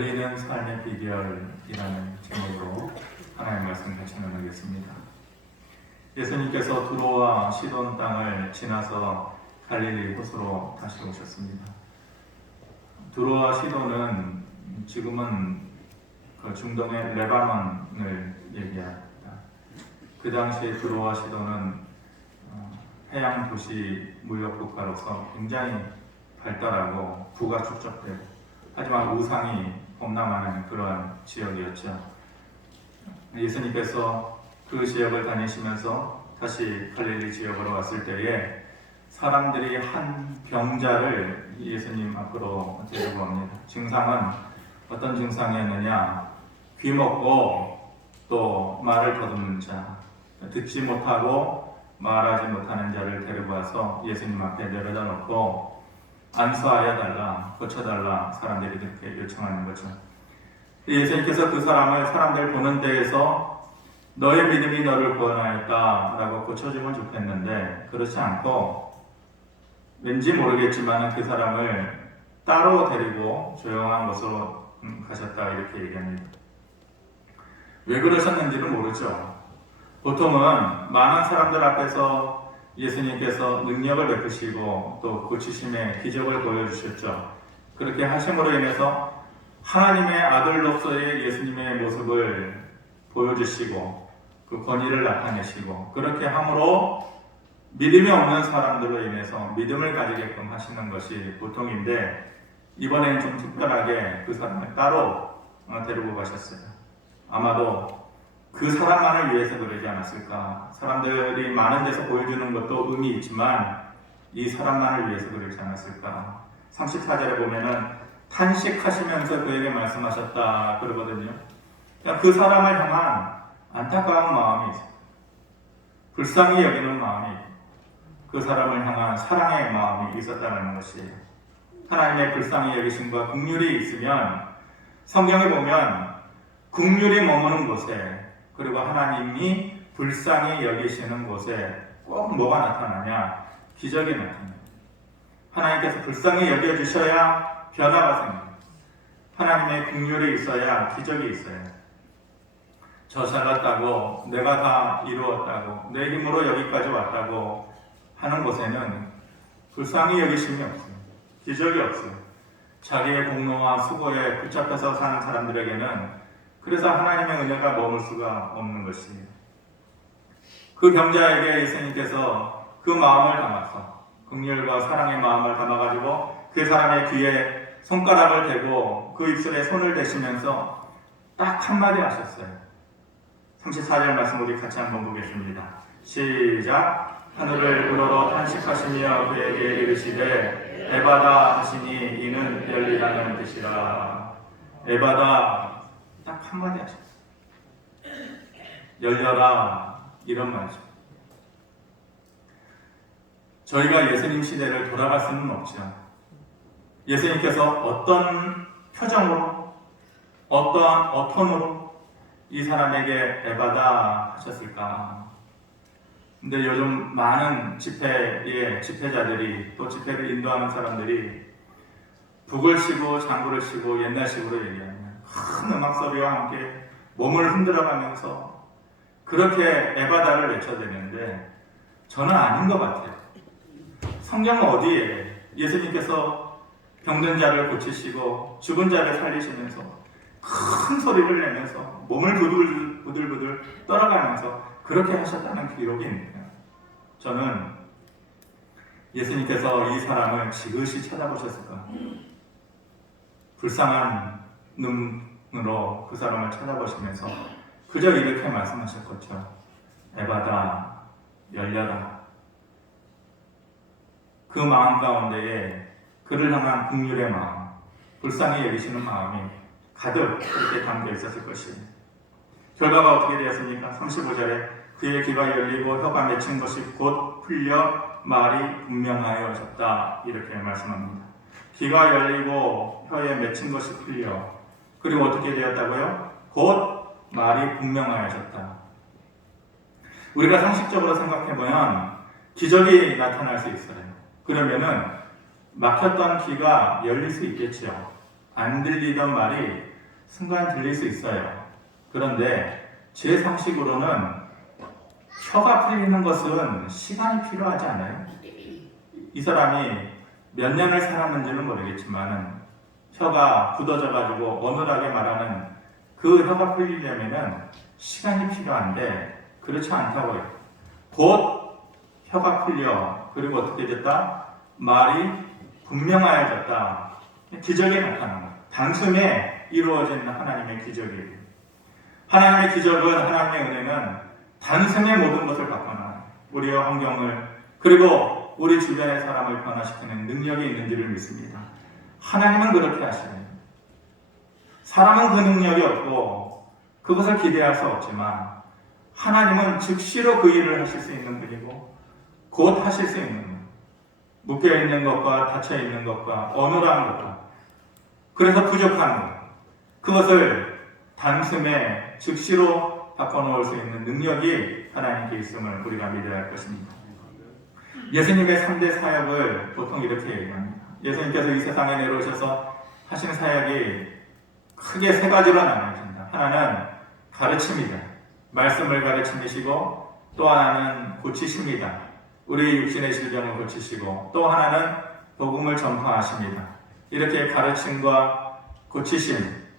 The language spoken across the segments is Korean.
우리는 삶의 비결이라는 제목으로 하나님의 말씀 같이 나누겠습니다. 예수님께서 두로와 시돈 땅을 지나서 갈릴리 호수로 다시 오셨습니다. 두로와 시돈은 지금은 그 중동의 레바논을 얘기합니다. 그 당시에 두로와 시돈은 해양 도시 무역 국가로서 굉장히 발달하고 부가 축적되고 하지만 우상이 범람하는 그러한 지역이었죠. 예수님께서 그 지역을 다니시면서 다시 갈릴리 지역으로 왔을 때에 사람들이 한 병자를 예수님 앞으로 데리고 옵니다. 증상은 어떤 증상이었느냐? 귀 먹고 또 말을 더듬는 자, 듣지 못하고 말하지 못하는 자를 데리고 와서 예수님 앞에 내려다 놓고 안수하여 달라, 고쳐달라 사람들이 그렇게 요청하는 거죠. 예수님께서 그 사람을 사람들 보는 데에서 너의 믿음이 너를 구원하였다 라고 고쳐주면 좋겠는데 그렇지 않고 왠지 모르겠지만 그 사람을 따로 데리고 조용한 곳으로 가셨다 이렇게 얘기합니다. 왜 그러셨는지는 모르죠. 보통은 많은 사람들 앞에서 예수님께서 능력을 베푸시고 또 고치심의 기적을 보여주셨죠. 그렇게 하심으로 인해서 하나님의 아들로서의 예수님의 모습을 보여주시고 그 권위를 나타내시고 그렇게 함으로 믿음이 없는 사람들로 인해서 믿음을 가지게끔 하시는 것이 보통인데 이번에는 좀 특별하게 그 사람을 따로 데리고 가셨어요. 아마도 그 사람만을 위해서 그러지 않았을까. 사람들이 많은 데서 보여주는 것도 의미 있지만 이 사람만을 위해서 그러지 않았을까. 34절에 보면은 탄식하시면서 그에게 말씀하셨다 그러거든요. 그 사람을 향한 안타까운 마음이 있어요. 불쌍히 여기는 마음이 그 사람을 향한 사랑의 마음이 있었다는 것이에요. 하나님의 불쌍히 여기심과 긍휼이 있으면 성경에 보면 긍휼이 머무는 곳에 그리고 하나님이 불쌍히 여기시는 곳에 꼭 뭐가 나타나냐? 기적이 나타나요. 하나님께서 불쌍히 여겨주셔야 변화가 생깁니다. 하나님의 긍휼이 있어야 기적이 있어요. 저 잘났다고 내가 다 이루었다고 내 힘으로 여기까지 왔다고 하는 곳에는 불쌍히 여기심이 없어요. 기적이 없어요. 자기의 공로와 수고에 붙잡혀서 사는 사람들에게는 그래서 하나님의 은혜가 머물 수가 없는 것이에요. 그 병자에게 예수님께서 그 마음을 담아서 긍휼과 사랑의 마음을 담아가지고 그 사람의 귀에 손가락을 대고 그 입술에 손을 대시면서 딱 한마디 하셨어요. 34절 말씀 우리 같이 한번 보겠습니다. 시작. 하늘을 우러러 탄식하시며 그에게 이르시되 에바다 하시니 이는 열리라는 뜻이라. 에바다 딱 한마디 하셨어요. 열려라 이런 말이죠. 저희가 예수님 시대를 돌아갈 수는 없죠. 예수님께서 어떤 표정으로 어떠한 어톤으로 이 사람에게 에바다 하셨을까. 근데 요즘 많은 집회의 집회자들이 또 집회를 인도하는 사람들이 북을 쉬고 장구를 쉬고 옛날식으로 얘기합니다. 큰 음악 소리와 함께 몸을 흔들어가면서 그렇게 에바다를 외쳐대는데 저는 아닌 것 같아요. 성경 어디에 예수님께서 병든 자를 고치시고 죽은 자를 살리시면서 큰 소리를 내면서 몸을 부들부들 떨어가면서 그렇게 하셨다는 기록이 있네요. 저는 예수님께서 이 사람을 지그시 쳐다보셨을까? 불쌍한 눈으로 그 사람을 쳐다보시면서 그저 이렇게 말씀하셨겠죠. 에바다 열려라. 그 마음 가운데에 그를 향한 긍휼의 마음, 불쌍히 여기시는 마음이 가득 그렇게 담겨 있었을 것이에요. 결과가 어떻게 되었습니까? 35절에 그의 귀가 열리고 혀가 맺힌 것이 곧 풀려 말이 분명하여졌다 이렇게 말씀합니다. 귀가 열리고 혀에 맺힌 것이 풀려 그리고 어떻게 되었다고요? 곧 말이 분명하여졌다. 우리가 상식적으로 생각해보면 기적이 나타날 수 있어요. 그러면은 막혔던 귀가 열릴 수 있겠지요. 안 들리던 말이 순간 들릴 수 있어요. 그런데 제 상식으로는 혀가 풀리는 것은 시간이 필요하지 않아요? 이 사람이 몇 년을 살았는지는 모르겠지만 혀가 굳어져가지고 어눌하게 말하는 그 혀가 풀리려면 시간이 필요한데 그렇지 않다고요. 곧 혀가 풀려 그리고 어떻게 됐다? 말이 분명하여졌다. 기적이 나타나는 거예요. 단숨에 이루어진 하나님의 기적이에요. 하나님의 기적은, 하나님의 은혜는 단숨에 모든 것을 바꿔놔요. 우리의 환경을 그리고 우리 주변의 사람을 변화시키는 능력이 있는지를 믿습니다. 하나님은 그렇게 하시네요. 사람은 그 능력이 없고 그것을 기대할 수 없지만 하나님은 즉시로 그 일을 하실 수 있는 분이고 곧 하실 수 있는 분. 묶여있는 것과 닫혀있는 것과 어눌한 것과 그래서 부족한 것 그것을 단숨에 즉시로 바꿔놓을 수 있는 능력이 하나님께 있음을 우리가 믿어야 할 것입니다. 예수님의 3대 사역을 보통 이렇게 얘기합니다. 예수님께서 이 세상에 내려오셔서 하신 사역이 크게 세 가지로 나눠진다. 하나는 가르침이다. 말씀을 가르치시고 또 하나는 고치십니다. 우리 육신의 질병을 고치시고 또 하나는 복음을 전파하십니다. 이렇게 가르침과 고치심,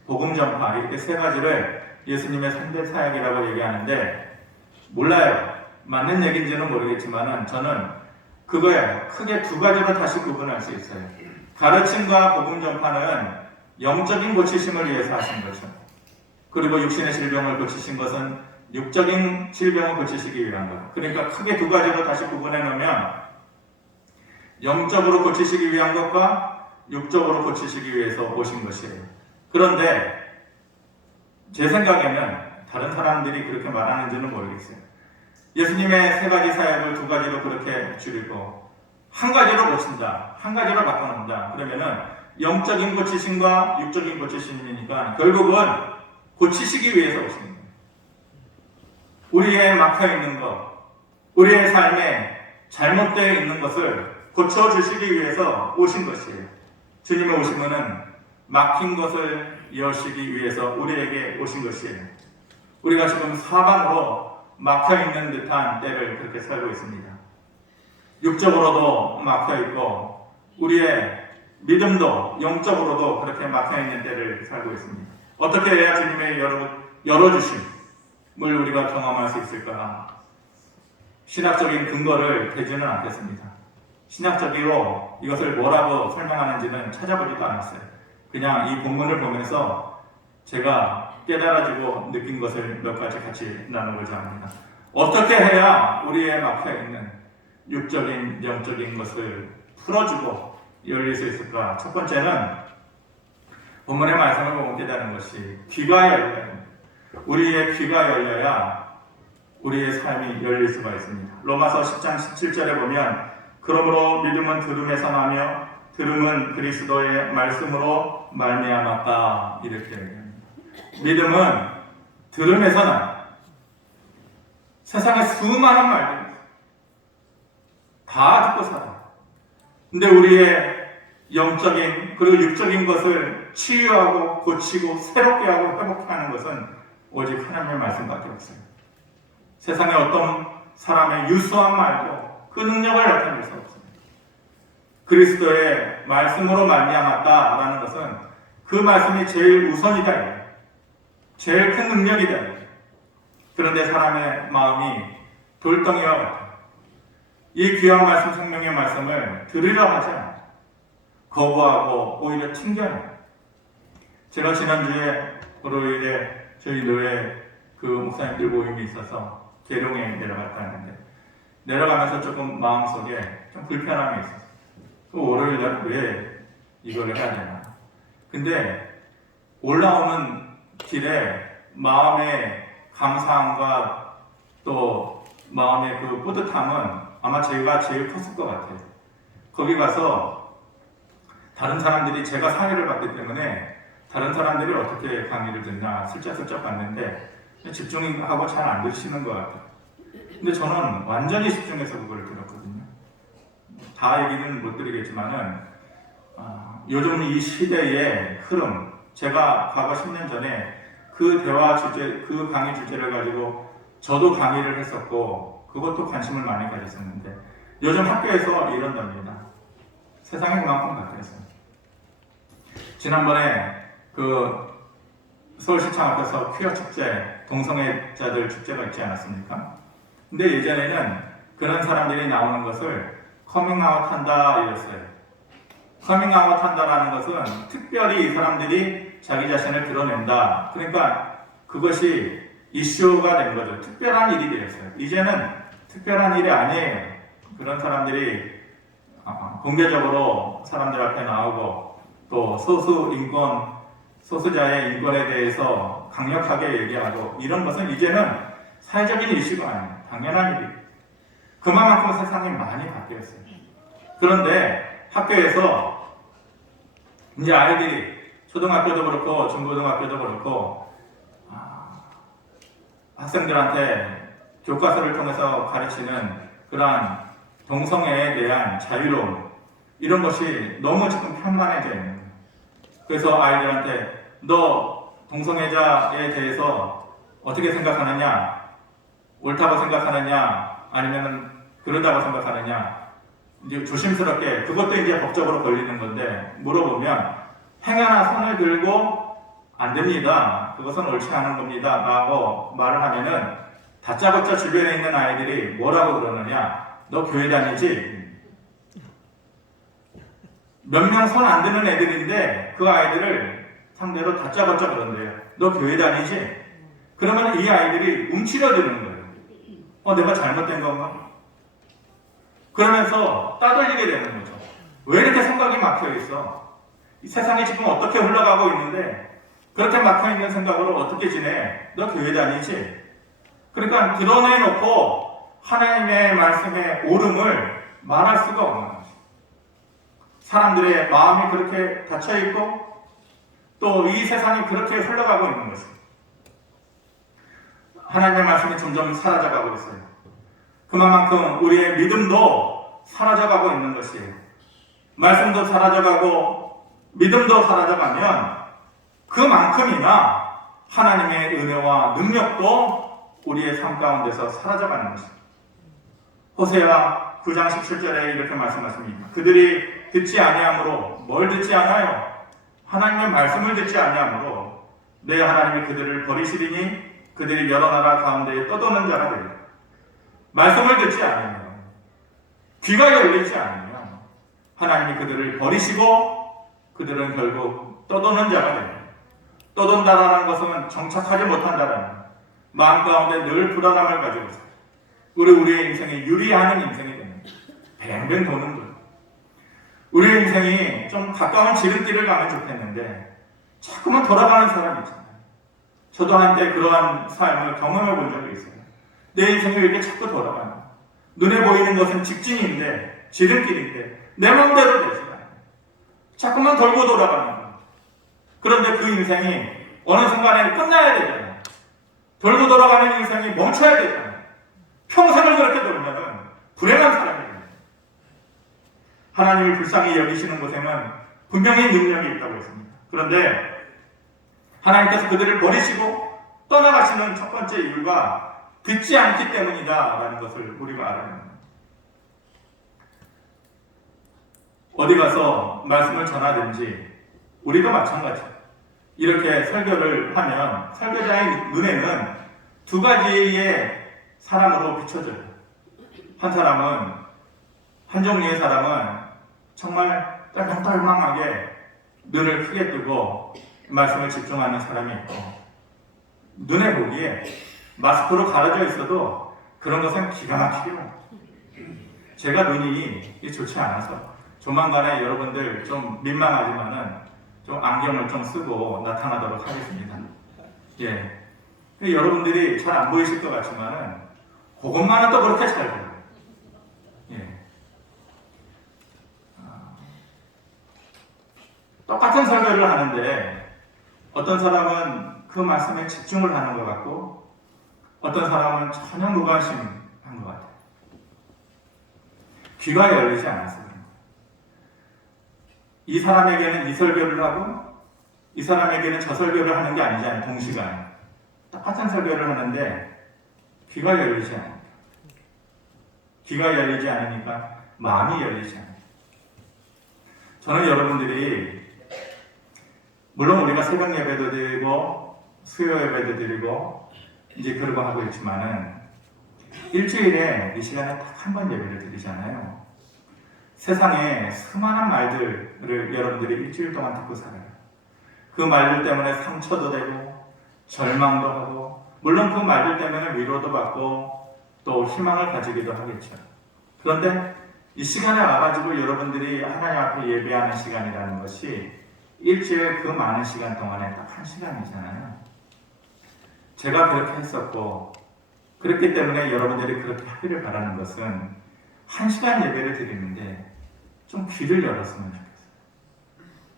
복음 전파 이렇게 세 가지를 예수님의 3대 사역이라고 얘기하는데 몰라요. 맞는 얘기인지는 모르겠지만 저는 그거예요. 크게 두 가지로 다시 구분할 수 있어요. 가르침과 복음 전파는 영적인 고치심을 위해서 하신 거죠. 그리고 육신의 질병을 고치신 것은 육적인 질병을 고치시기 위한 것. 그러니까 크게 두 가지로 다시 구분해 놓으면 영적으로 고치시기 위한 것과 육적으로 고치시기 위해서 오신 것이에요. 그런데 제 생각에는 다른 사람들이 그렇게 말하는지는 모르겠어요. 예수님의 세 가지 사역을 두 가지로 그렇게 줄이고 한 가지로 고친다, 한 가지로 바꿔놓는다. 그러면은 영적인 고치심과 육적인 고치심이니까 결국은 고치시기 위해서 오신 거예요. 우리의 막혀있는 것, 우리의 삶에 잘못되어 있는 것을 고쳐주시기 위해서 오신 것이에요. 주님의 오심은 막힌 것을 여시기 위해서 우리에게 오신 것이에요. 우리가 지금 사방으로 막혀있는 듯한 때를 그렇게 살고 있습니다. 육적으로도 막혀있고 우리의 믿음도 영적으로도 그렇게 막혀있는 때를 살고 있습니다. 어떻게 해야 주님의 열어주심을 우리가 경험할 수 있을까? 신학적인 근거를 대지는 않겠습니다. 신학적으로 이것을 뭐라고 설명하는지는 찾아보지도 않았어요. 그냥 이 본문을 보면서 제가 깨달아지고 느낀 것을 몇 가지 같이 나누고자 합니다. 어떻게 해야 우리의 막혀있는 육적인, 영적인 것을 풀어주고 열릴 수 있을까? 첫 번째는 본문의 말씀을 보고 깨달은 것이 귀가 열려야 합니다. 우리의 귀가 열려야 우리의 삶이 열릴 수가 있습니다. 로마서 10장 17절에 보면 그러므로 믿음은 들음에서 나며 들음은 그리스도의 말씀으로 말미암았다 이렇게 얘기합니다. 믿음은 들음에서 나요. 세상에 수많은 말들 다 듣고 살아요. 근데 우리의 영적인 그리고 육적인 것을 치유하고 고치고 새롭게 하고 회복케 하는 것은 오직 하나님의 말씀밖에 없어요. 세상에 어떤 사람의 유수한 말도 그 능력을 나타낼 수 없습니다. 그리스도의 말씀으로 말미암았다라는 것은 그 말씀이 제일 우선이다. 제일 큰 능력이다. 그런데 사람의 마음이 돌덩이와 같아요. 이 귀한 말씀, 생명의 말씀을 들으려 하지 않아요. 거부하고 오히려 튕겨내요. 제가 지난주에 월요일에 저희 교회 그 목사님들 모임이 있어서 계룡에 내려갔다 했는데 내려가면서 조금 마음속에 좀 불편함이 있었어요. 그 월요일날 왜 이걸 해야 되나. 근데 올라오는 길에 마음의 감사함과 또 마음의 그 뿌듯함은 아마 제가 제일 컸을 것 같아요. 거기 가서 다른 사람들이 제가 사회를 봤기 때문에 다른 사람들이 어떻게 강의를 듣나 슬쩍슬쩍 봤는데 집중하고 잘 안 들으시는 것 같아요. 근데 저는 완전히 집중해서 그걸 들었거든요. 다 얘기는 못 드리겠지만은 요즘 이 시대의 흐름, 제가 과거 10년 전에 그 대화 주제, 그 강의 주제를 가지고 저도 강의를 했었고 그것도 관심을 많이 가졌었는데 요즘 학교에서 이런답니다. 세상이 그만큼 바뀌었어요. 지난번에 그 서울시청 앞에서 퀴어 축제, 동성애자들 축제가 있지 않았습니까? 근데 예전에는 그런 사람들이 나오는 것을 커밍아웃 한다 이랬어요. 커밍아웃 한다라는 것은 특별히 이 사람들이 자기 자신을 드러낸다. 그러니까 그것이 이슈가 된 거죠. 특별한 일이 되었어요. 이제는 특별한 일이 아니에요. 그런 사람들이 공개적으로 사람들 앞에 나오고 또 소수자의 인권에 대해서 강력하게 얘기하고 이런 것은 이제는 사회적인 이슈가 아니에요. 당연한 일이에요. 그만큼 세상이 많이 바뀌었어요. 그런데 학교에서 이제 아이들이 초등학교도 그렇고 중고등학교도 그렇고 학생들한테 교과서를 통해서 가르치는 그러한 동성애에 대한 자유로움 이런 것이 너무 지금 편만해져 있는 거예요. 그래서 아이들한테 너 동성애자에 대해서 어떻게 생각하느냐, 옳다고 생각하느냐, 아니면 그러다고 생각하느냐, 이제 조심스럽게 그것도 이제 법적으로 걸리는 건데 물어보면 행 하나 손을 들고 안 됩니다. 그것은 옳지 않은 겁니다. 라고 말을 하면은 다짜고짜 주변에 있는 아이들이 뭐라고 그러느냐, 너 교회 다니지? 몇 명 손 안 드는 애들인데 그 아이들을 상대로 다짜고짜 그런대요. 너 교회 다니지? 그러면 이 아이들이 움츠러드는 거예요. 내가 잘못된 건가? 그러면서 따돌리게 되는 거죠. 왜 이렇게 생각이 막혀 있어? 이 세상이 지금 어떻게 흘러가고 있는데 그렇게 막혀 있는 생각으로 어떻게 지내? 너 교회 다니지? 그러니까 드러내놓고 하나님의 말씀의 옳음을 말할 수가 없는 거죠. 사람들의 마음이 그렇게 닫혀있고 또 이 세상이 그렇게 흘러가고 있는 것입니다. 하나님의 말씀이 점점 사라져가고 있어요. 그만큼 우리의 믿음도 사라져가고 있는 것이에요. 말씀도 사라져가고 믿음도 사라져가면 그만큼이나 하나님의 은혜와 능력도 우리의 삶 가운데서 사라져가는 것입니다. 호세아 9장 17절에 이렇게 말씀하십니다. 그들이 듣지 아니하므로 뭘 듣지 않아요? 하나님의 말씀을 듣지 아니하므로 내 하나님이 그들을 버리시리니 그들이 여러 나라 가운데에 떠도는 자가 되리라. 말씀을 듣지 않으면 귀가 열리지 않으면 하나님이 그들을 버리시고 그들은 결국 떠도는 자가 됩니다. 떠돈다라는 것은 정착하지 못한다라는 마음 가운데 늘 불안함을 가지고 있어요. 우리의 인생이 유리하는 인생이 됩니다. 뱅뱅 도는 거예요. 우리의 인생이 좀 가까운 지름길을 가면 좋겠는데 자꾸만 돌아가는 사람이 있잖아요. 저도 한때 그러한 삶을 경험해 본 적이 있어요. 내 인생이 왜 이렇게 자꾸 돌아가나? 눈에 보이는 것은 직진인데 지름길인데 내 마음대로 되지 않아요. 자꾸만 돌고 돌아가는 거예요. 그런데 그 인생이 어느 순간에 끝나야 되잖아요. 돌고 돌아가는 인생이 멈춰야 되잖아요. 평생을 그렇게 돌면은 불행한 사람이에요. 하나님이 불쌍히 여기시는 곳에는 분명히 능력이 있다고 했습니다. 그런데 하나님께서 그들을 버리시고 떠나가시는 첫 번째 이유가 듣지 않기 때문이다라는 것을 우리가 알아야 합니다. 어디 가서 말씀을 전하든지 우리도 마찬가지예요. 이렇게 설교를 하면 설교자의 눈에는 두 가지의 사람으로 비춰져요. 한 사람은, 한 종류의 사람은 정말 떨망떨망하게 눈을 크게 뜨고 말씀을 집중하는 사람이 있고, 눈에 보기에 마스크로 가려져 있어도 그런 것은 기가 막히게 봐요. 제가 눈이 좋지 않아서 조만간에 여러분들 좀 민망하지만은 좀 안경을 좀 쓰고 나타나도록 하겠습니다. 예. 여러분들이 잘 안 보이실 것 같지만은 그것만은 또 그렇게 잘 보여요. 예. 똑같은 설교를 하는데 어떤 사람은 그 말씀에 집중을 하는 것 같고 어떤 사람은 전혀 무관심한 것 같아요. 귀가 열리지 않았어요. 이 사람에게는 이 설교를 하고 이 사람에게는 저 설교를 하는 게 아니잖아요. 동시간에 똑같은 설교를 하는데 귀가 열리지 않아요. 귀가 열리지 않으니까 마음이 열리지 않아요. 저는 여러분들이 물론 우리가 새벽 예배도 드리고 수요 예배도 드리고 이제 그러고 하고 있지만은 일주일에 이 시간에 딱 한 번 예배를 드리잖아요. 세상에 수많은 말들을 여러분들이 일주일 동안 듣고 살아요. 그 말들 때문에 상처도 되고 절망도 하고 물론 그 말들 때문에 위로도 받고 또 희망을 가지기도 하겠죠. 그런데 이 시간에 와가지고 여러분들이 하나님 앞에 예배하는 시간이라는 것이 일주일 그 많은 시간 동안에 딱 한 시간이잖아요. 제가 그렇게 했었고 그렇기 때문에 여러분들이 그렇게 하기를 바라는 것은 한 시간 예배를 드리는데 좀 귀를 열었으면 좋겠어요.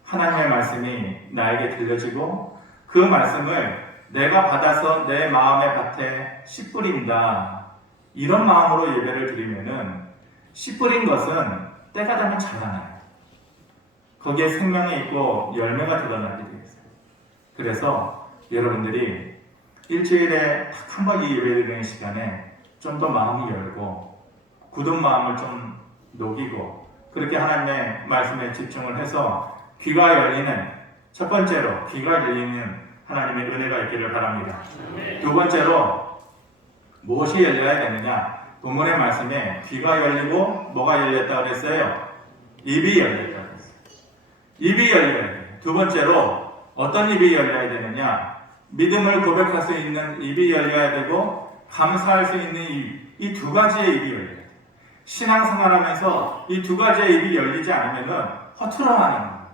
하나님의 말씀이 나에게 들려지고 그 말씀을 내가 받아서 내 마음의 밭에 씨 뿌린다. 이런 마음으로 예배를 드리면은 씨 뿌린 것은 때가 되면 자라나요. 거기에 생명이 있고 열매가 드러나게 되어 있어요. 그래서 여러분들이 일주일에 딱 한 번 이 예배 드리는 시간에 좀 더 마음이 열고 굳은 마음을 좀 녹이고 그렇게 하나님의 말씀에 집중을 해서 귀가 열리는 첫 번째로 귀가 열리는 하나님의 은혜가 있기를 바랍니다. 두 번째로 무엇이 열려야 되느냐? 본문의 말씀에 귀가 열리고 뭐가 열렸다고 그랬어요? 입이 열렸다고 그랬어요. 입이 열려야 돼요. 두 번째로 어떤 입이 열려야 되느냐? 믿음을 고백할 수 있는 입이 열려야 되고 감사할 수 있는 입, 이 두 가지의 입이 열려야 돼요. 신앙생활하면서 이 두 가지의 입이 열리지 않으면 허투루하는 거예요.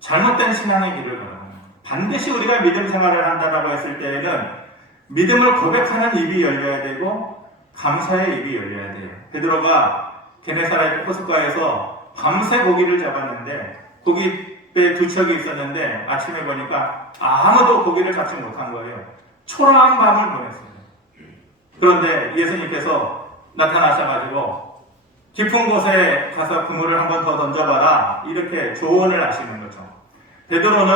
잘못된 신앙의 길을 걸어가는 거예요. 반드시 우리가 믿음 생활을 한다라고 했을 때에는 믿음을 고백하는 입이 열려야 되고 감사의 입이 열려야 돼요. 베드로가 게네사렛 호숫가에서 밤새 고기를 잡았는데 고깃배 두 척이 있었는데 아침에 보니까 아무도 고기를 잡지 못한 거예요. 초라한 밤을 보냈어요. 그런데 예수님께서 나타나셔가지고 깊은 곳에 가서 그물을 한 번 더 던져봐라 이렇게 조언을 하시는 거죠. 베드로는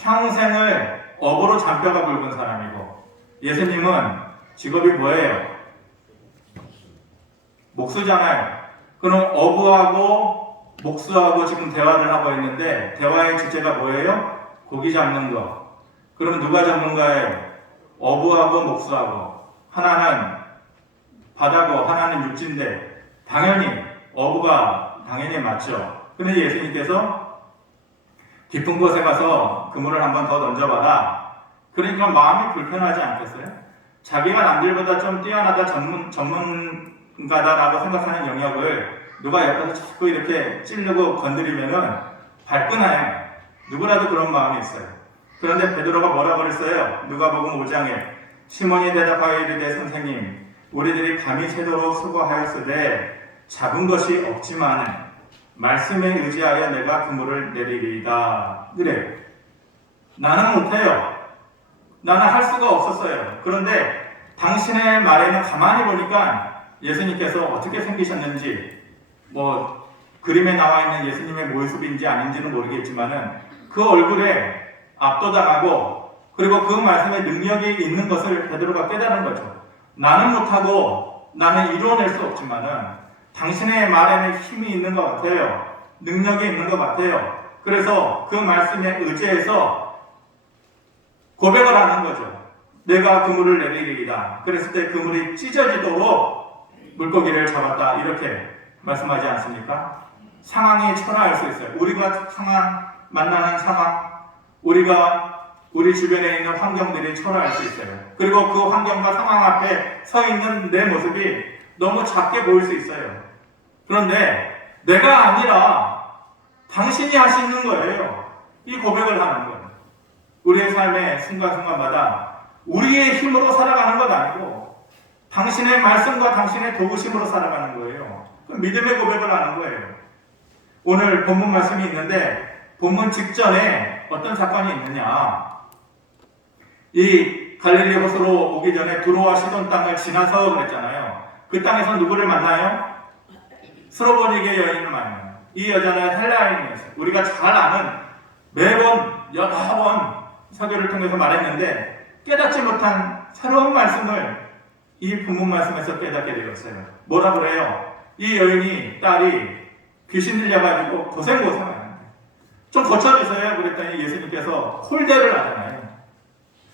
평생을 업으로 잔뼈가 굵은 사람이고 예수님은 직업이 뭐예요? 목수잖아요. 그럼 어부하고 목수하고 지금 대화를 하고 있는데 대화의 주제가 뭐예요? 고기 잡는 거. 그럼 누가 전문가예요? 어부하고 목수하고. 하나는 바다고 하나는 육지인데 당연히 어부가 당연히 맞죠. 근데 예수님께서 깊은 곳에 가서 그물을 한 번 더 던져봐라. 그러니까 마음이 불편하지 않겠어요? 자기가 남들보다 좀 뛰어나다 전문가다라고 생각하는 영역을 누가 옆에서 자꾸 이렇게 찌르고 건드리면은 발끈해요. 누구라도 그런 마음이 있어요. 그런데 베드로가 뭐라고 그랬어요? 누가복음 5장에 시몬이 대답하여 이르되 선생님 우리들이 밤이 새도록 수고하였으되 잡은 것이 없지만 말씀에 의지하여 내가 그물을 내리리이다. 그래요. 나는 못해요. 나는 할 수가 없었어요. 그런데 당신의 말에는 가만히 보니까 예수님께서 어떻게 생기셨는지 뭐 그림에 나와 있는 예수님의 모습인지 아닌지는 모르겠지만은 그 얼굴에 압도당하고 그리고 그 말씀에 능력이 있는 것을 베드로가 깨달은 거죠. 나는 못하고 나는 이루어낼 수 없지만은 당신의 말에는 힘이 있는 것 같아요. 능력이 있는 것 같아요. 그래서 그 말씀에 의지해서 고백을 하는 거죠. 내가 그물을 내리리이다. 그랬을 때 그물이 찢어지도록 물고기를 잡았다. 이렇게 말씀하지 않습니까? 상황이 초라할 수 있어요. 우리가 만나는 상황, 우리 주변에 있는 환경들이 초라할 수 있어요. 그리고 그 환경과 상황 앞에 서 있는 내 모습이 너무 작게 보일 수 있어요. 그런데 내가 아니라 당신이 하시는 거예요. 이 고백을 하는 거예요. 우리의 삶의 순간순간마다 우리의 힘으로 살아가는 것 아니고 당신의 말씀과 당신의 도우심으로 살아가는 거예요. 그 믿음의 고백을 하는 거예요. 오늘 본문 말씀이 있는데 본문 직전에 어떤 사건이 있느냐. 이 갈릴리 호수로 오기 전에 두로와 시돈 땅을 지나서 그랬잖아요. 그 땅에서 누구를 만나요? 스로보니게 여인을 만나요. 이 여자는 헬라인이었어요. 우리가 잘 아는 매번 여러 번 설교를 통해서 말했는데 깨닫지 못한 새로운 말씀을 이 본문 말씀에서 깨닫게 되었어요. 뭐라 그래요? 이 여인이 딸이 귀신 들려가지고 고생하는데 좀 고쳐주세요. 그랬더니 예수님께서 홀대를 하잖아요.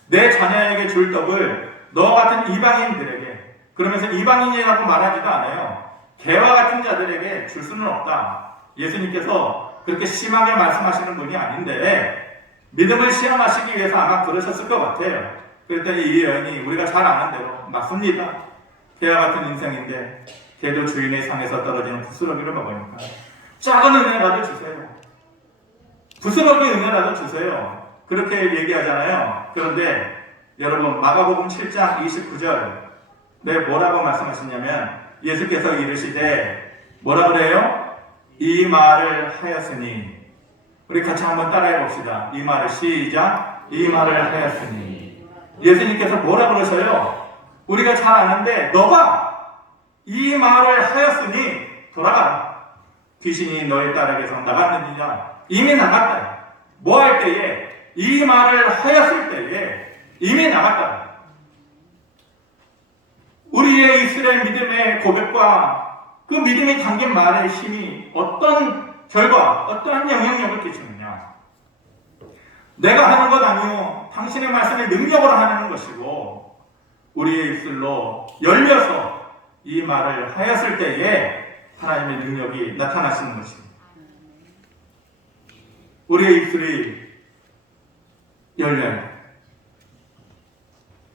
내 자녀에게 줄 떡을 너 같은 이방인들에게, 그러면서 이방인이라고 말하지도 않아요. 개와 같은 자들에게 줄 수는 없다. 예수님께서 그렇게 심하게 말씀하시는 분이 아닌데 믿음을 시험하시기 위해서 아마 그러셨을 것 같아요. 그랬더니 이 여인이 우리가 잘 아는 대로 맞습니다. 개와 같은 인생인데 개도 주인의 상에서 떨어지는 부스러기를 먹으니까 작은 은혜라도 주세요. 부스러기 은혜라도 주세요. 그렇게 얘기하잖아요. 그런데 여러분 마가복음 7장 29절 뭐라고 말씀하시냐면 예수께서 이르시되 뭐라 그래요? 이 말을 하였으니, 우리 같이 한번 따라해 봅시다. 이 말을 시작. 이 말을 하였으니. 예수님께서 뭐라 그러셔요? 우리가 잘 아는데 너가 이 말을 하였으니 돌아가라. 귀신이 너의 딸에게서 나갔느니라. 이미 나갔다. 뭐 할 때에? 이 말을 하였을 때에 이미 나갔다. 우리의 이스라엘 믿음의 고백과 그 믿음이 담긴 말의 힘이 어떤 결과, 어떠한 영향력을 끼치느냐? 내가 하는 것 아니요 당신의 말씀의 능력으로 하는 것이고, 우리의 입술로 열려서 이 말을 하였을 때에 하나님의 능력이 나타나시는 것입니다. 우리의 입술이 열려야 돼.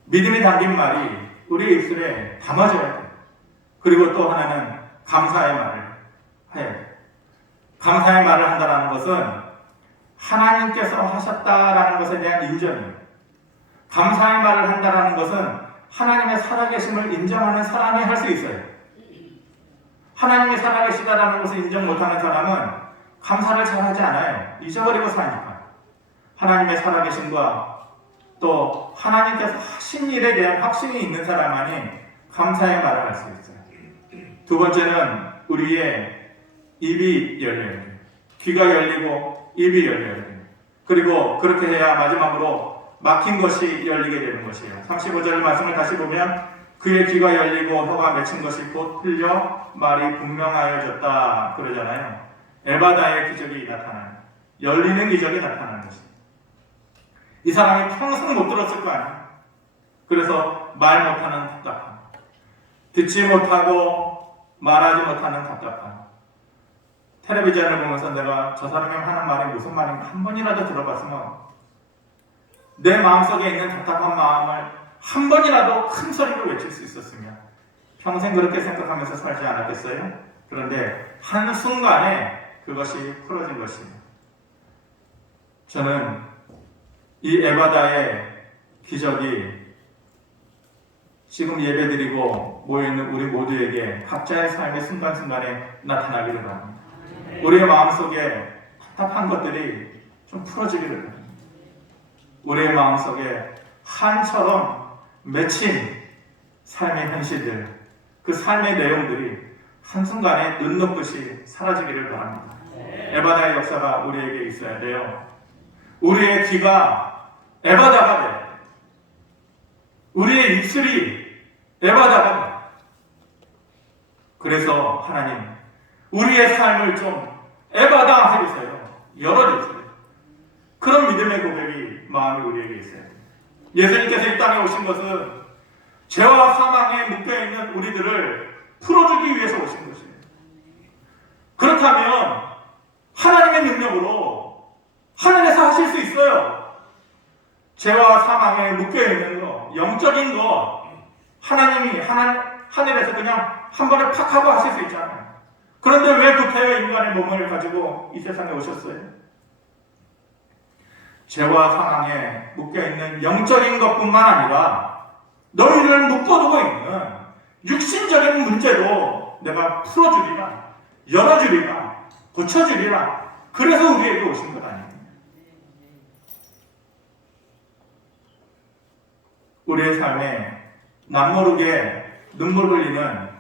믿음이 담긴 말이 우리의 입술에 담아져야 돼. 그리고 또 하나는 감사의 말을 해야 돼. 감사의 말을 한다는 것은 하나님께서 하셨다라는 것에 대한 인정이에요. 감사의 말을 한다는 것은 하나님의 살아계심을 인정하는 사람이 할 수 있어요. 하나님이 살아계시다라는 것을 인정 못하는 사람은 감사를 잘하지 않아요. 잊어버리고 사니까. 하나님의 살아계심과 또 하나님께서 하신 일에 대한 확신이 있는 사람만이 감사의 말을 할 수 있어요. 두 번째는 우리의 입이 열려야 돼요. 귀가 열리고 입이 열려야 돼요. 그리고 그렇게 해야 마지막으로 막힌 것이 열리게 되는 것이에요. 35절 말씀을 다시 보면 그의 귀가 열리고 혀가 맺힌 것이 곧 흘려 말이 분명하여졌다 그러잖아요. 에바다의 기적이 나타나요. 열리는 기적이 나타나는 것입니다. 이 사람이 평생 못 들었을 거 아니에요. 그래서 말 못하는 답답함, 듣지 못하고 말하지 못하는 답답함. 텔레비전을 보면서 내가 저 사람이 하는 말이 무슨 말인가 한 번이라도 들어봤으면 내 마음속에 있는 답답한 마음을 한 번이라도 큰 소리로 외칠 수 있었으면 평생 그렇게 생각하면서 살지 않았겠어요? 그런데 한순간에 그것이 풀어진 것입니다. 저는 이 에바다의 기적이 지금 예배드리고 모여있는 우리 모두에게 각자의 삶의 순간순간에 나타나기를 바랍니다. 우리의 마음속에 답답한 것들이 좀 풀어지기를 바랍니다. 우리의 마음속에 한처럼 맺힌 삶의 현실들, 그 삶의 내용들이 한순간에 눈 녹듯이 사라지기를 바랍니다. 에바다의 역사가 우리에게 있어야 돼요. 우리의 귀가 에바다가 돼요. 우리의 입술이 에바다가 돼요. 그래서 하나님, 우리의 삶을 좀 에바다 해주세요. 열어주세요. 그런 믿음의 고백이 마음이 우리에게 있어요. 예수님께서 이 땅에 오신 것은 죄와 사망에 묶여있는 우리들을 풀어주기 위해서 오신 것이에요. 그렇다면 하나님의 능력으로 하늘에서 하실 수 있어요. 죄와 사망에 묶여있는 것, 영적인 것, 하나님이 하늘에서 그냥 한 번에 팍 하고 하실 수 있잖아요. 그런데 왜 구태여 인간의 몸을 가지고 이 세상에 오셨어요? 죄와 사망에 묶여있는 영적인 것뿐만 아니라 너희를 묶어두고 있는 육신적인 문제도 내가 풀어주리라, 열어주리라, 고쳐주리라. 그래서 우리에게 오신 것 아닙니까? 우리의 삶에 남모르게 눈물 흘리는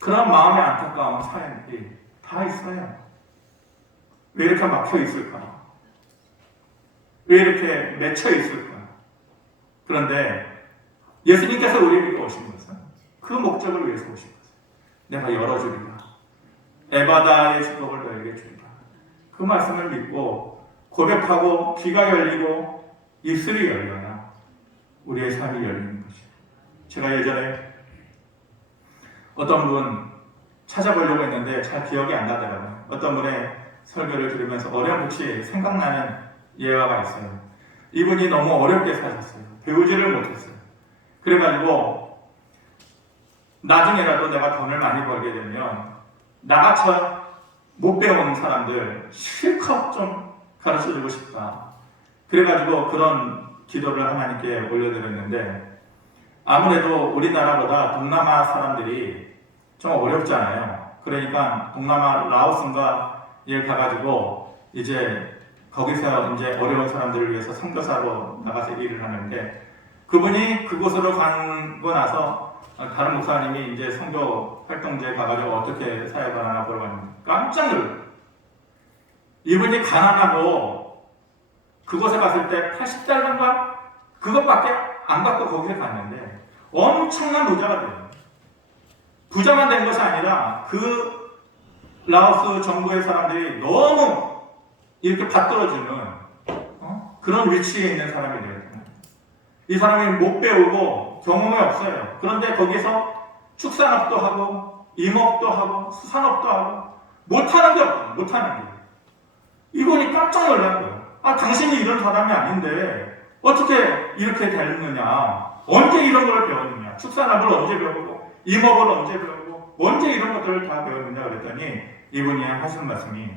그런 마음의 안타까운 사연들이 다 있어요. 왜 이렇게 막혀 있을까? 왜 이렇게 맺혀 있을까? 그런데 예수님께서 우리에게 오신 것은 그 목적을 위해서 오신 것은 내가 열어주리라. 에바다의 축복을 너에게 주리라. 그 말씀을 믿고 고백하고 귀가 열리고 입술이 열려야 우리의 삶이 열리는 것이에요. 제가 예전에 어떤 분 찾아보려고 했는데 잘 기억이 안 나더라고요. 어떤 분의 설교를 들으면서 어렴풋이 생각나는 예화가 있어요. 이분이 너무 어렵게 사셨어요. 배우지를 못했어요. 그래가지고 나중에라도 내가 돈을 많이 벌게 되면 나같이 못 배운 사람들 실컷 좀 가르쳐주고 싶다. 그래가지고 그런 기도를 하나님께 올려드렸는데 아무래도 우리나라보다 동남아 사람들이 좀 어렵잖아요. 그러니까 동남아 라오스인가 에 가가지고 이제 거기서 이제 어려운 사람들을 위해서 선교사로 나가서 일을 하는데 그분이 그곳으로 가고 나서 다른 목사님이 이제 선교 활동지에 가가지고 어떻게 사역을 하나 보러 갔는데 깜짝 놀랐어요. 이분이 가난하고 그곳에 갔을 때 80달러인가 그것밖에 안 갖고 거기에 갔는데 엄청난 부자가 돼요. 부자만 된 것이 아니라 그 라오스 정부의 사람들이 너무 이렇게 받들어주는 그런 위치에 있는 사람이 돼요. 이 사람이 못 배우고 경험이 없어요. 그런데 거기서 축산업도 하고 임업도 하고 수산업도 하고 못하는 게 없어요. 못하는 게. 이분이 깜짝 놀란 거예요. 아, 당신이 이런 사람이 아닌데 어떻게 이렇게 됐느냐. 언제 이런 걸 배웠느냐. 축산업을 언제 배우고 임업을 언제 배우고 언제 이런 것들을 다 배웠느냐 그랬더니 이분이 하시는 말씀이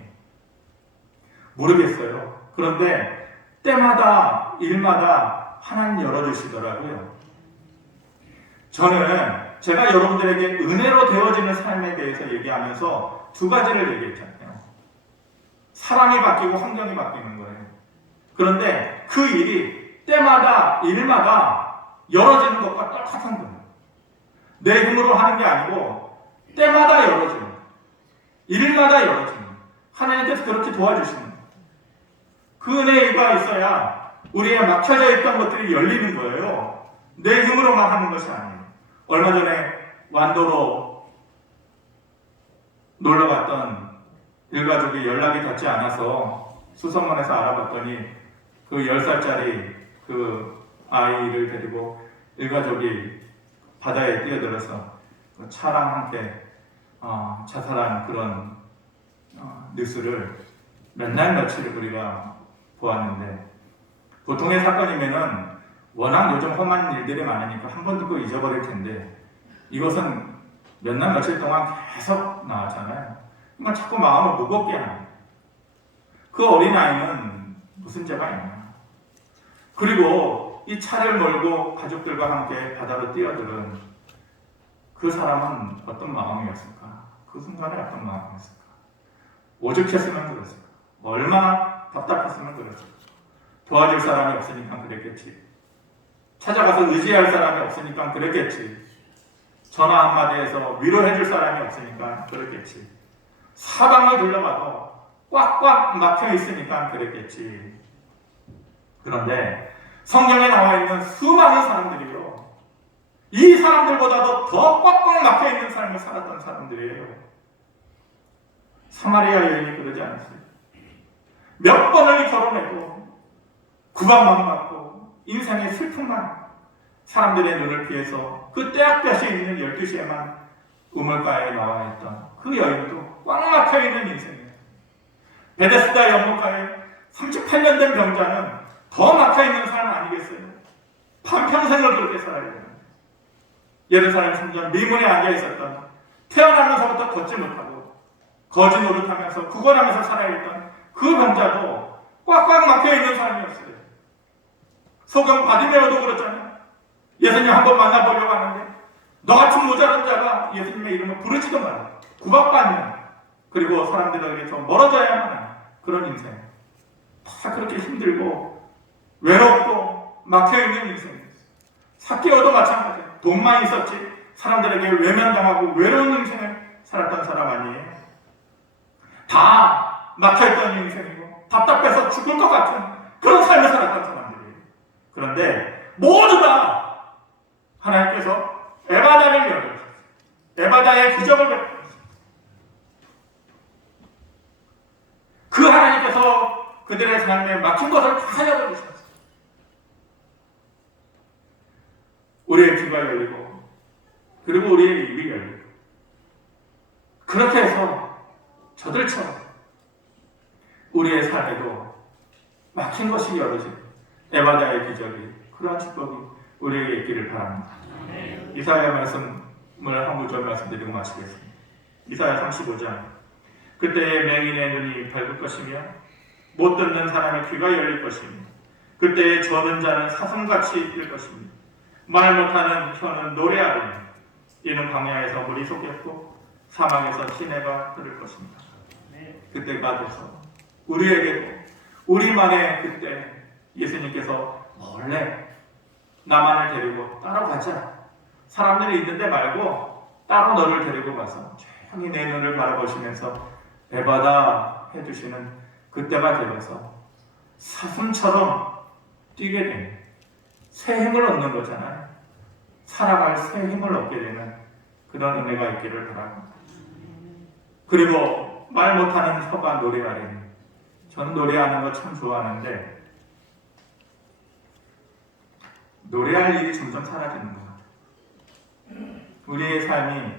모르겠어요. 그런데 때마다 일마다 하나님 열어주시더라고요. 저는 제가 여러분들에게 은혜로 되어지는 삶에 대해서 얘기하면서 두 가지를 얘기했잖아요. 사람이 바뀌고 환경이 바뀌는 거예요. 그런데 그 일이 때마다 일마다 열어지는 것과 똑같은 거예요. 내 힘으로 하는 게 아니고 때마다 열어지는 거예요. 일마다 열어지는 거예요. 하나님께서 그렇게 도와주시는 거예요. 그 은혜가 있어야 우리의 막혀져 있던 것들이 열리는 거예요. 내 힘으로만 하는 것이 아니에요. 얼마 전에 완도로 놀러 갔던 일가족이 연락이 닿지 않아서 수성원에서 알아봤더니 그 10살짜리 그 아이를 데리고 일가족이 바다에 뛰어들어서 그 차랑 함께 자살한 그런 뉴스를 몇 날 며칠을 우리가 보았는데 보통의 사건이면은 워낙 요즘 험한 일들이 많으니까 한 번 듣고 잊어버릴 텐데 이것은 몇 날 며칠 동안 계속 나왔잖아요. 그러니까 자꾸 마음을 무겁게 하는 그 어린아이는 무슨 죄가 있나. 그리고 이 차를 몰고 가족들과 함께 바다로 뛰어들은 그 사람은 어떤 마음이었을까? 그 순간에 어떤 마음이었을까? 오죽했으면 그랬을까? 얼마나 답답했으면 그랬을까? 도와줄 사람이 없으니까 그랬겠지. 찾아가서 의지할 사람이 없으니까 그랬겠지. 전화 한마디에서 위로해줄 사람이 없으니까 그랬겠지. 사방을 둘러봐도 꽉꽉 막혀 있으니까 그랬겠지. 그런데 성경에 나와 있는 수많은 사람들이요. 이 사람들보다도 더 꽉꽉 막혀 있는 삶을 살았던 사람들이에요. 사마리아 여인이 그러지 않았어요. 몇 번을 결혼해도 구박만 받고 인생의 슬픔만 사람들의 눈을 피해서 그 떼약볕이 있는 12시에만 우물가에 나와 있던 그 여인도 꽉 막혀 있는 인생이에요. 베데스다 연못가에 38년 된 병자는 더 막혀 있는 사람 아니겠어요? 반평생을 그렇게 살아야 돼요. 예루살렘 성전 미문에 앉아 있었던 태어나면서부터 걷지 못하고 거지 노릇하면서 구걸하면서 살아있던 그 병자도 꽉꽉 막혀 있는 사람이었어요. 소경 바디메어도 그렇잖아요. 예수님 한번 만나보려고 하는데 너같은 모자란 자가 예수님의 이름을 부르지도 말아요. 구박받는 그리고 사람들에게서 멀어져야만 하는 그런 인생. 다 그렇게 힘들고 외롭고 막혀있는 인생이었어요. 삭개오도 마찬가지예요. 돈만 있었지 사람들에게 외면당하고 외로운 인생을 살았던 사람 아니에요. 다 막혀있던 인생이고 답답해서 죽을 것 같은 그런 삶을 살았던 사람들이에요. 그런데 모두 다 하나님께서 에바다를 열어주셨어요. 에바다의 기적을 베푸셨어요. 그 하나님께서 그들의 삶에 막힌 것을 다 열어주셨어요. 우리의 귀가 열리고 그리고 우리의 입이 열리고 그렇게 해서 저들처럼 우리의 삶에도 막힌 것이 열어지고 에바다의 기적이 그러한 축복이 우리에게 있기를 바랍니다. 이사야 말씀을 한 구절 말씀드리고 마치겠습니다. 이사야 35장 그때의 맹인의 눈이 밝을 것이며 못 듣는 사람의 귀가 열릴 것이며 그때의 저는 자는 사슴같이 뛸 것입니다. 말 못하는 혀는 노래하리니 이는 광야에서 물이 솟겠고 사막에서 시내가 흐를 것입니다. 그때가 돼서 우리에게도 우리만의 그때 예수님께서 원래 나만을 데리고 따라가자. 사람들이 있는데 말고 따로 너를 데리고 가서 조용히 내 눈을 바라보시면서 에바다 해주시는 그때가 되어서 사슴처럼 뛰게 되는 새 힘을 얻는 거잖아요. 살아갈 새 힘을 얻게 되는 그런 은혜가 있기를 바랍니다. 그리고 말 못하는 혀가 노래하리니 저는 노래하는 거 참 좋아하는데 노래할 일이 점점 사라지는 것 같아요. 우리의 삶이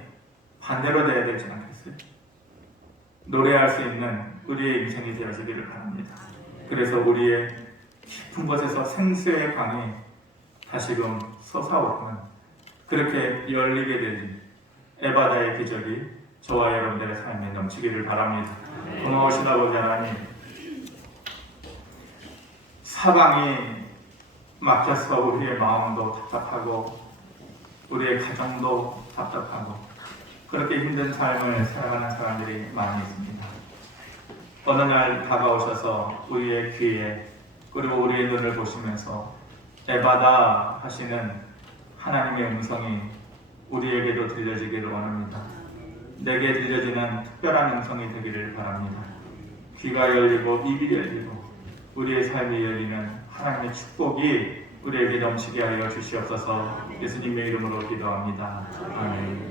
반대로 돼야 되지 않겠어요? 노래할 수 있는 우리의 인생이 되어지기를 바랍니다. 그래서 우리의 깊은 곳에서 생수의 강이 다시금 솟아오르는 그렇게 열리게 되는 에바다의 기적이 저와 여러분들의 삶에 넘치기를 바랍니다. 고마우신 아버지 하나님, 사방이 막혀서 우리의 마음도 답답하고 우리의 가정도 답답하고 그렇게 힘든 삶을 살아가는 사람들이 많이 있습니다. 어느 날 다가오셔서 우리의 귀에 그리고 우리의 눈을 보시면서 에바다 하시는 하나님의 음성이 우리에게도 들려지기를 원합니다. 내게 들려지는 특별한 음성이 되기를 바랍니다. 귀가 열리고 입이 열리고 우리의 삶이 열리는 하나님의 축복이 우리에게 넘치게 하여 주시옵소서. 예수님의 이름으로 기도합니다. 아멘.